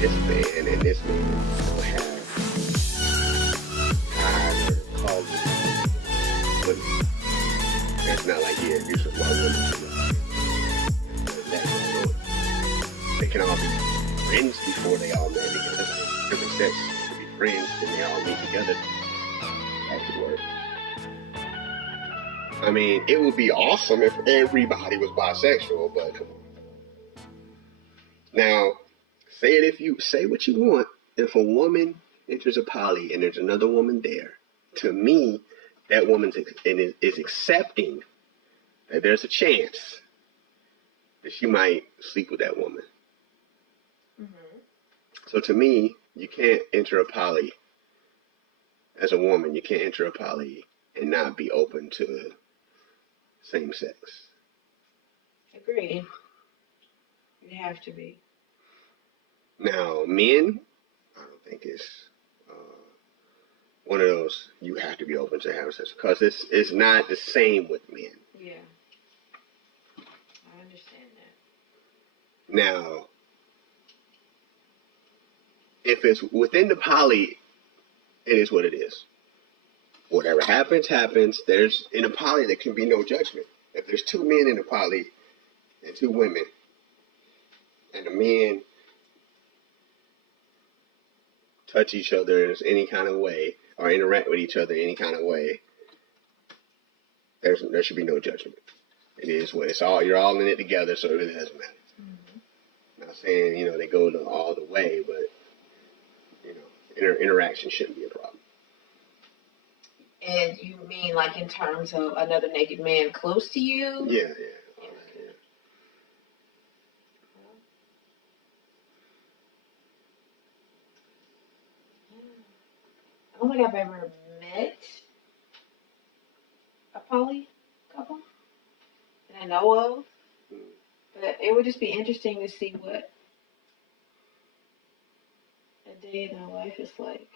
this man and this man will have ties or calls, but it's not like, yeah, you're supposed to they can all be friends before they all met, because that's different sets to be friends and they all meet together. That could work. I mean, it would be awesome if everybody was bisexual, but come on. Now, say what you want. If a woman enters a poly and there's another woman there, to me, that woman is accepting that there's a chance that she might sleep with that woman. Mm-hmm. So to me, you can't enter a poly as a woman. You can't enter a poly and not be open to same sex. Agreed. You have to be. Now, men, I don't think it's one of those you have to be open to having sex, because it's not the same with men. Yeah. I understand that. Now, if it's within the poly, it is what it is. Whatever happens, happens. In a poly, there can be no judgment. If there's two men in a poly and two women, and the men touch each other in any kind of way or interact with each other in any kind of way, there should be no judgment. It is what it's all. You're all in it together, so it really doesn't matter. Mm-hmm. Not saying they go all the way, but interaction shouldn't be a problem. And you mean like in terms of another naked man close to you? Yeah. I don't think I've ever met a poly couple that I know of. But it would just be interesting to see what a day in their life is like.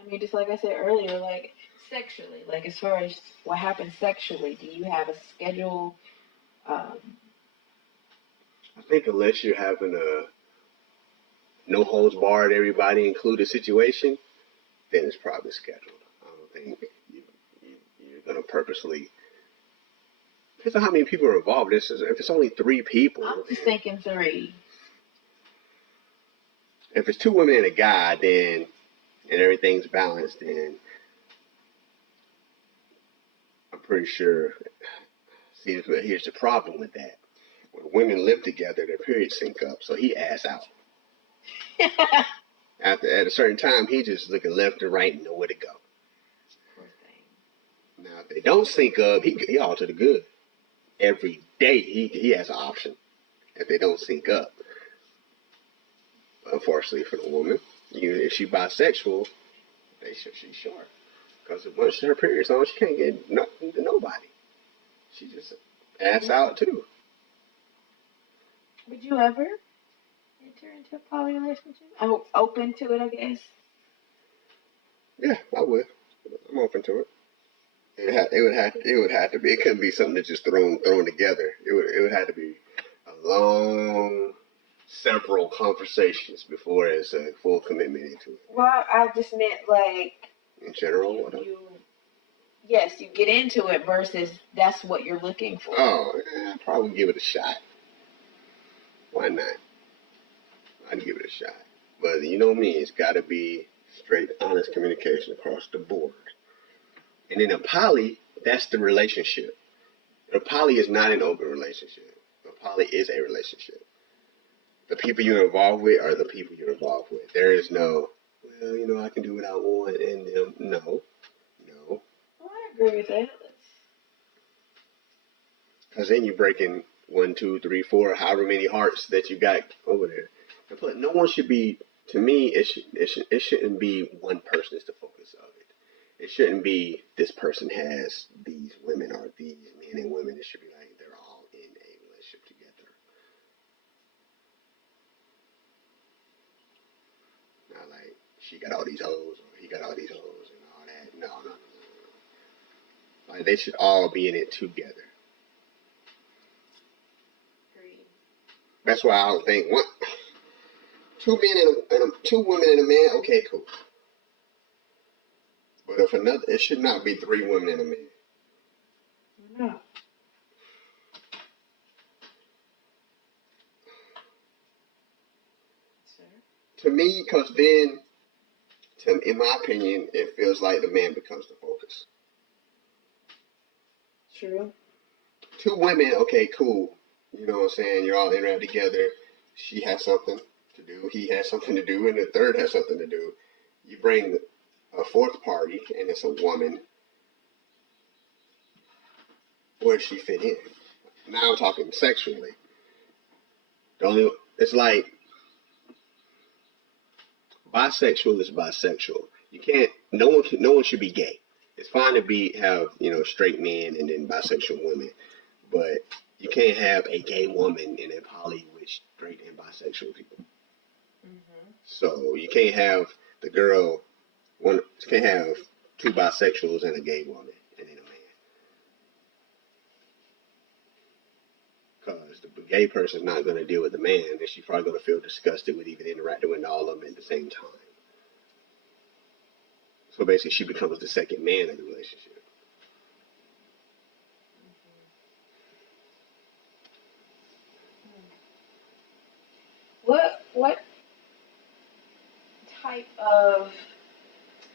I mean, just like I said earlier, like sexually, like as far as what happens sexually, do you have a schedule? I think unless you're having a no holds barred, everybody included situation, then it's probably scheduled. I don't think you're going to purposely. Depends on how many people are involved. If it's only 3 people. I'm just thinking 3. If it's 2 women and a guy, then and everything's balanced, then I'm pretty sure. See, here's the problem with that. When women live together, their periods sync up, so he ass out. At a certain time, he just looking left and right and know where to go. Poor thing. Now, if they don't sync up, he all to the good. Every day, he has an option if they don't sync up. Unfortunately for the woman, if she's bisexual, she's short. Because once her period's on, she can't get nothing to nobody. She just ass out too. Would you ever enter into a poly relationship? I'm open to it, I guess. Yeah, I would. I'm open to it. It would have to be. It couldn't be something that's just thrown together. It would have to be a long, several conversations before there's a full commitment into it. Well, I just meant like in general. Yes, you get into it versus that's what you're looking for. Oh, I'd probably give it a shot. Why not? I'd give it a shot. But you know me, it's got to be straight, honest communication across the board. And in a poly, that's the relationship. A poly is not an open relationship. A poly is a relationship. The people you're involved with are the people you're involved with. There is no, I can do what I want and them. No. Well, I agree with that. Because then you're breaking 1, 2, 3, 4, however many hearts that you got over there. But no one should be. To me, it shouldn't be one person is the focus of it. It shouldn't be this person has these women or these men and women. It should be like they're all in a relationship together. Not like she got all these hoes or he got all these hoes and all that. No. Like they should all be in it together. That's why I don't think 2 men and 2 women and a man, okay, cool. But if another, it should not be 3 women and a man. No. To me, because then, in my opinion, it feels like the man becomes the focus. True. 2 women, okay, cool. You know what I'm saying? You're all in there together. She has something to do. He has something to do. And the third has something to do. You bring a 4th party, and it's a woman. Where does she fit in? Now I'm talking sexually. It's like bisexual is bisexual. You can't. No one should be gay. It's fine to have straight men and then bisexual women, but you can't have a gay woman in a poly with straight and bisexual people. Mm-hmm. So you can't have the girl. You can't have 2 bisexuals and a gay woman and then a man. Because the gay person's not going to deal with the man, and she's probably going to feel disgusted with even interacting with all of them at the same time. So basically, she becomes the second man of the relationship. What type of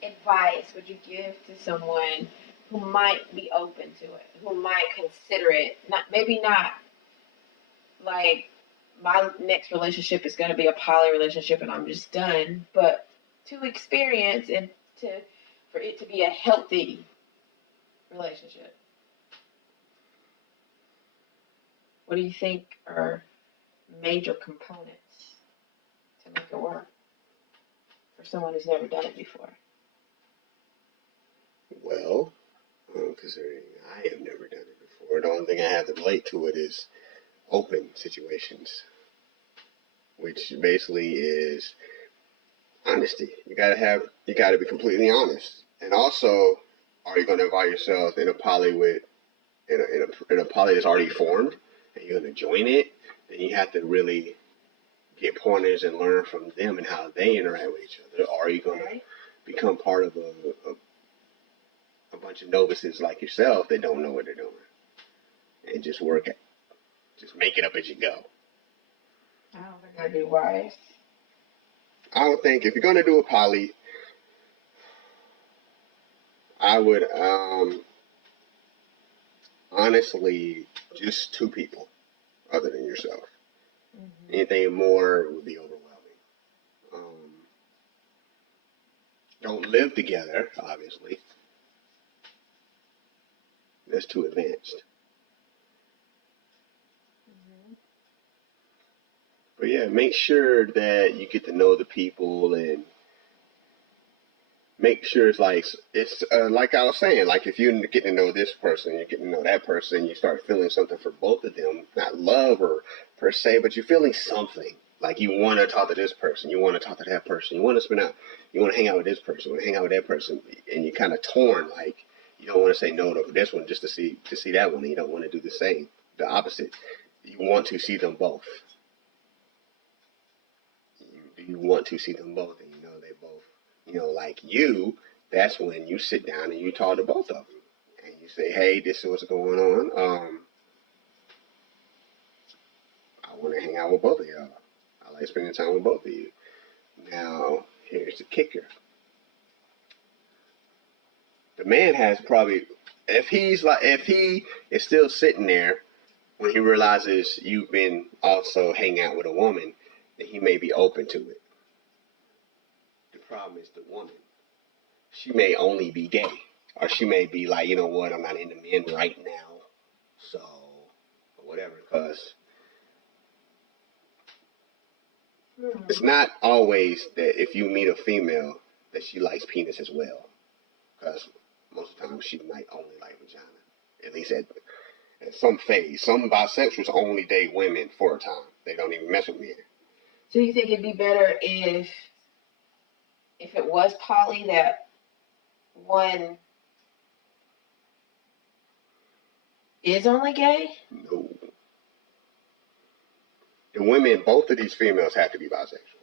advice would you give to someone who might be open to it, who might consider it? Maybe not like my next relationship is going to be a poly relationship and I'm just done, but to experience and for it to be a healthy relationship. What do you think are major components to make it work for someone who's never done it before? Well, considering I have never done it before, the only thing I have to relate to it is open situations, which basically is honesty. You gotta be completely honest. And also, are you going to involve yourself in a poly in a poly that's already formed, and you're going to join it? Then you have to really get pointers and learn from them and how they interact with each other. Or are you going to become part of a bunch of novices like yourself that don't know what they're doing and just make it up as you go? I don't think that'd be wise. I would think if you're going to do a poly, I would honestly just 2 people other than yourself. Mm-hmm. Anything more would be overwhelming. Don't live together, obviously. That's too advanced. Mm-hmm. But yeah, make sure that you get to know the people and make sure it's like I was saying, like if you get to know this person, you get to know that person, you start feeling something for both of them, not love or per se, but you're feeling something. Like you want to talk to this person, you want to talk to that person, you want to spend out, you want to hang out with this person, you want to hang out with that person, and you're kind of torn. Like you don't want to say no to this one just to see that one, and you don't want to do the same, the opposite. You want to see them both. You want to see them both, and you know they both, like you. That's when you sit down and you talk to both of them, and you say, "Hey, this is what's going on. I want to hang out with both of y'all. I like spending time with both of you." Now, here's the kicker. The man has probably, if he is still sitting there when he realizes you've been also hanging out with a woman, then he may be open to it. The problem is the woman. She may only be gay, or she may be like, you know what, I'm not into men right now, so, or whatever, because it's not always that if you meet a female that she likes penis as well, because most of the time she might only like vagina, at least at some phase. Some bisexuals only date women for a time. They don't even mess with men. So you think it'd be better if it was poly that one is only gay? No. The women, both of these females have to be bisexual.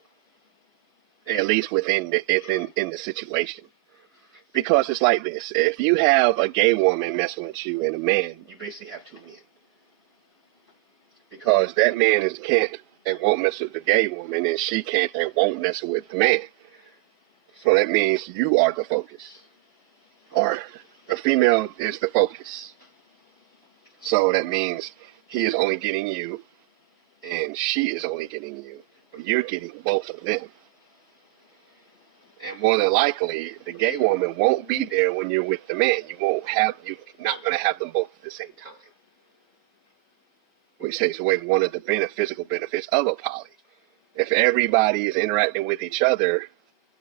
at least within in the situation. Because it's like this: if you have a gay woman messing with you and a man, you basically have two men. Because that man can't and won't mess with the gay woman, and she can't and won't mess with the man. So that means you are the focus, or the female is the focus. So that means he is only getting you, and she is only getting you, but you're getting both of them. And more than likely, the gay woman won't be there when you're with the man. You're not going to have them both at the same time. Which takes away one of the physical benefits of a poly. If everybody is interacting with each other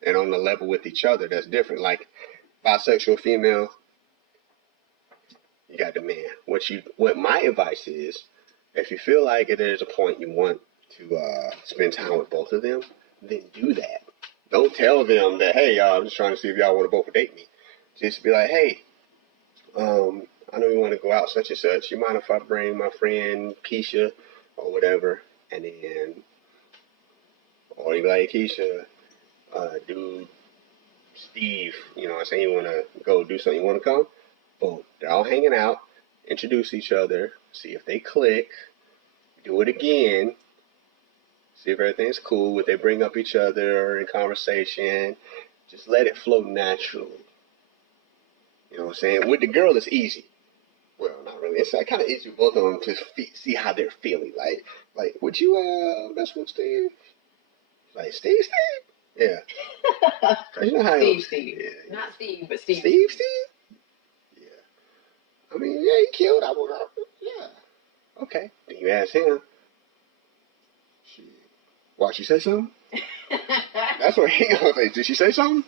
and on the level with each other, that's different. Like bisexual female, you got the man. What my advice is, if you feel like there's a point you want to spend time with both of them, then do that. Don't tell them that, hey, y'all, I'm just trying to see if y'all want to both date me. Just be like, hey, I know we want to go out such and such. You mind if I bring my friend Keisha or whatever? And then, or you be like, Keisha, dude, Steve, you know what I'm saying? You want to go do something? You want to come? Boom. They're all hanging out. Introduce each other. See if they click. Do it again. See if everything's cool. Would they bring up each other in conversation? Just let it flow naturally. You know what I'm saying? With the girl, it's easy. Well, not really. It's kind of easy with both of them to see how they're feeling. Like, would you mess with Steve? Like, Steve? Yeah. You know how Steve. Yeah. Not Steve, but Steve. Steve? Yeah. I mean, yeah, he killed. Yeah. Okay. Then you ask him. Why, she say something? That's what he gonna say. Did she say something?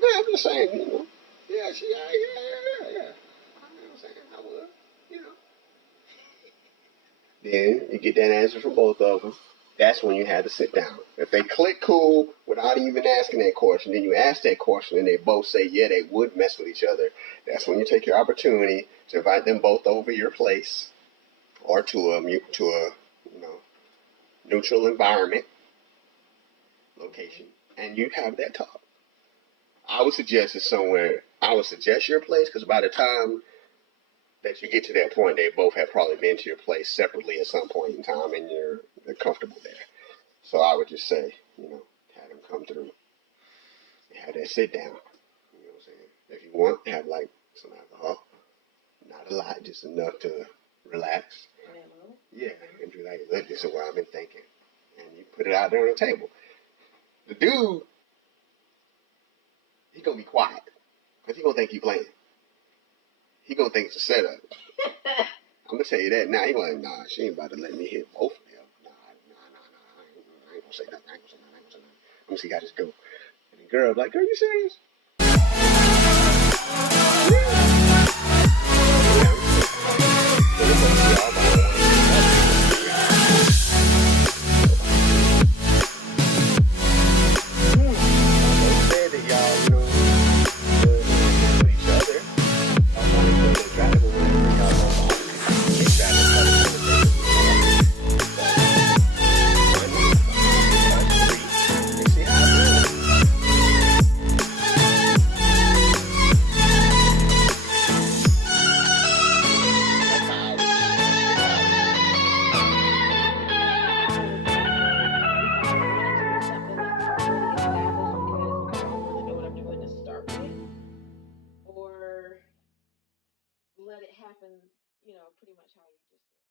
No, I'm just saying, you know. Yeah. I know what I'm saying. I would, you know. Then you get that answer from both of them. That's when you have to sit down. If they click cool without even asking that question, then you ask that question and they both say, yeah, they would mess with each other. That's when you take your opportunity to invite them both over your place or to a neutral environment, location, and you have that talk. I would suggest your place, because by the time that you get to that point, they both have probably been to your place separately at some point in time, and they're comfortable there. So I would just say, you know, have them come through and have that sit down. You know what I'm saying? If you want, have like some alcohol, not a lot, just enough to relax. Yeah, and be like, look, this is what I've been thinking. And you put it out there on the table. The dude, he gonna be quiet. Because he gonna think you playing. He gonna think it's a setup. I'm gonna tell you that now. He gonna like, nah, she ain't about to let me hit both of them. Nah. I ain't gonna say nothing. I'm gonna see how this go. And the girl be like, girl, you serious? Yeah.